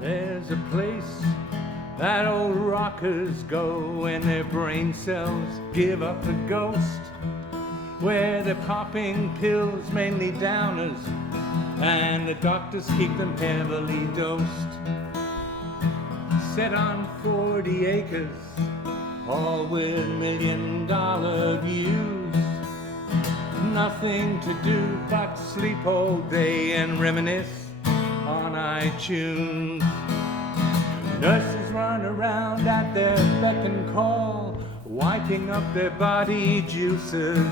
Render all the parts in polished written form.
There's a place that old rockers go when their brain cells give up the ghost, where they're popping pills, mainly downers, and the doctors keep them heavily dosed. Set on 40 acres, all with $1 million views. Nothing to do but sleep all day and reminisce on iTunes. Nurses run around at their beck and call, wiping up their body juices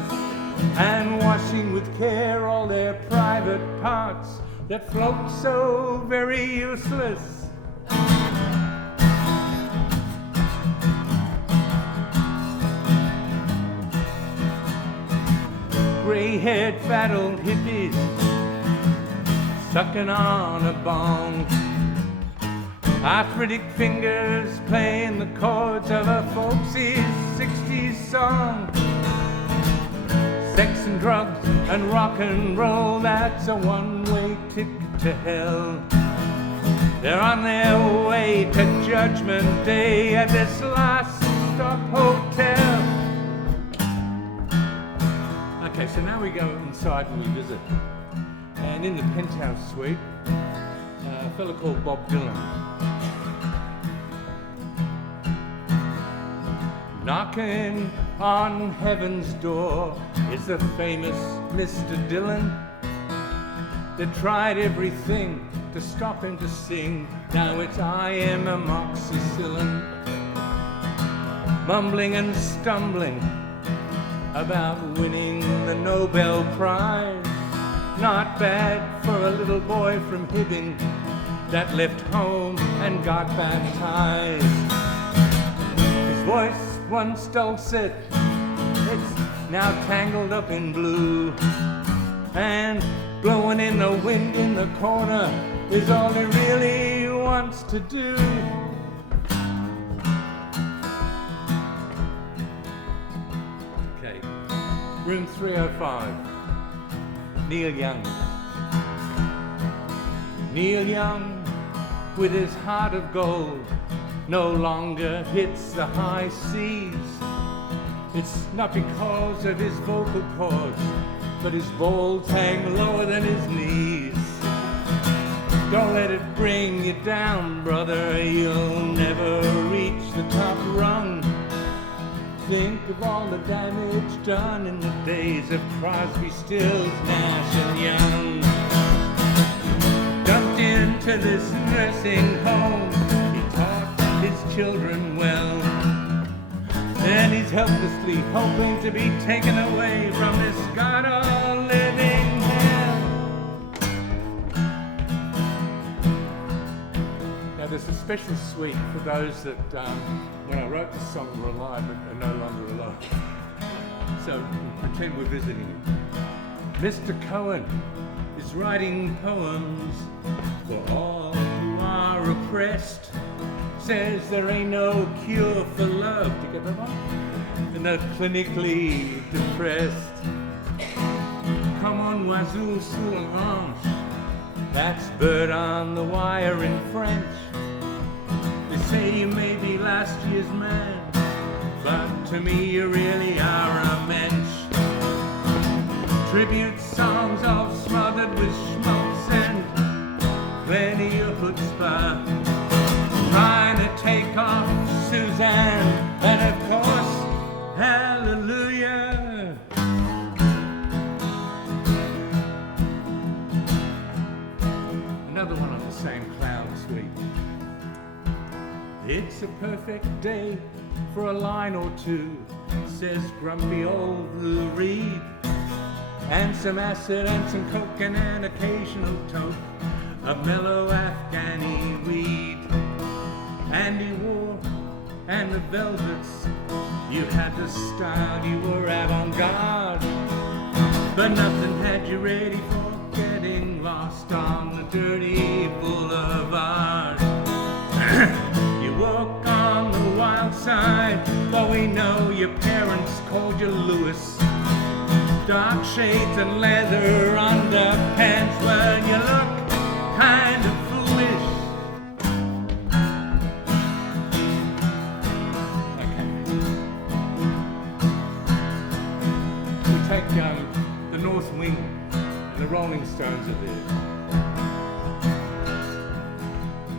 and washing with care all their private parts that float so very useless. Gray-haired fat old hippies sucking on a bong, arthritic fingers playing the chords of a folksy 60s song. Sex and drugs and rock and roll, that's a one-way ticket to hell. They're on their way to Judgment Day at this last stop hotel. Okay, so now we go inside and we visit. And in the penthouse suite, a fellow called Bob Dylan. Knocking on heaven's door is the famous Mr. Dylan. They tried everything to stop him to sing. Now it's I am amoxicillin. Mumbling and stumbling about winning the Nobel Prize. Not bad for a little boy from Hibbing that left home and got baptized. His voice, once dulcet, it's now tangled up in blue, and blowing in the wind in the corner is all he really wants to do. Okay, room 305, Neil Young. Neil Young, with his heart of gold, no longer hits the high seas. It's not because of his vocal cords, but his balls hang lower than his knees. Don't let it bring you down, brother, you'll never reach the top rung. Think of all the damage done in the days of Crosby, Stills, Nash and Young. Dumped into this nursing home, he taught his children well, and he's helplessly hoping to be taken away from this God-all-living hell. Now there's a special suite for those that, when I wrote this song, were alive but are no longer alive. So pretend we're visiting him. Mr. Cohen is writing poems for all who are oppressed. Says there ain't no cure for love. Do you get that one? And they're clinically depressed. Come on, Wazoo, Soulange. That's bird on the wire in French. They say you may be last year's man, but to me you really are a mensch. Tribute songs all smothered with schmaltz and plenty of chutzpah, trying to take off Suzanne, and of course, hallelujah. Another one on the same cloud suite. It's a perfect day for a line or two, says grumpy old Lou Reed, and some acid and some coke and an occasional toke of mellow Afghani weed. Andy Warhol and the Velvets, you had the style, you were avant-garde, but nothing had you ready for getting lost on the dirty boulevard. You walk on the wild side, but we know your parents called you Louis. Dark shades and leather underpants, well, you look kind of foolish.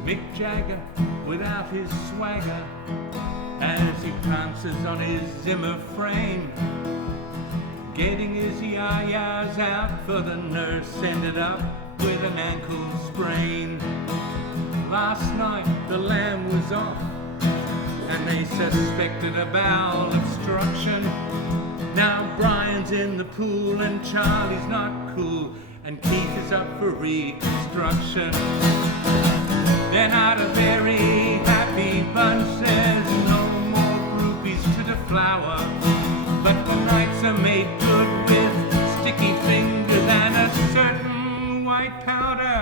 Mick Jagger without his swagger as he pounces on his Zimmer frame. Getting his yayas out for the nurse ended up with an ankle sprain. Last night the Lamb was off and they suspected a bowel obstruction. Now Brian's in the pool and Charlie's not cool and Keith is up for reconstruction. Then out a very happy bunch says no more groupies to the flower, but the nights are made good with sticky fingers and a certain white powder.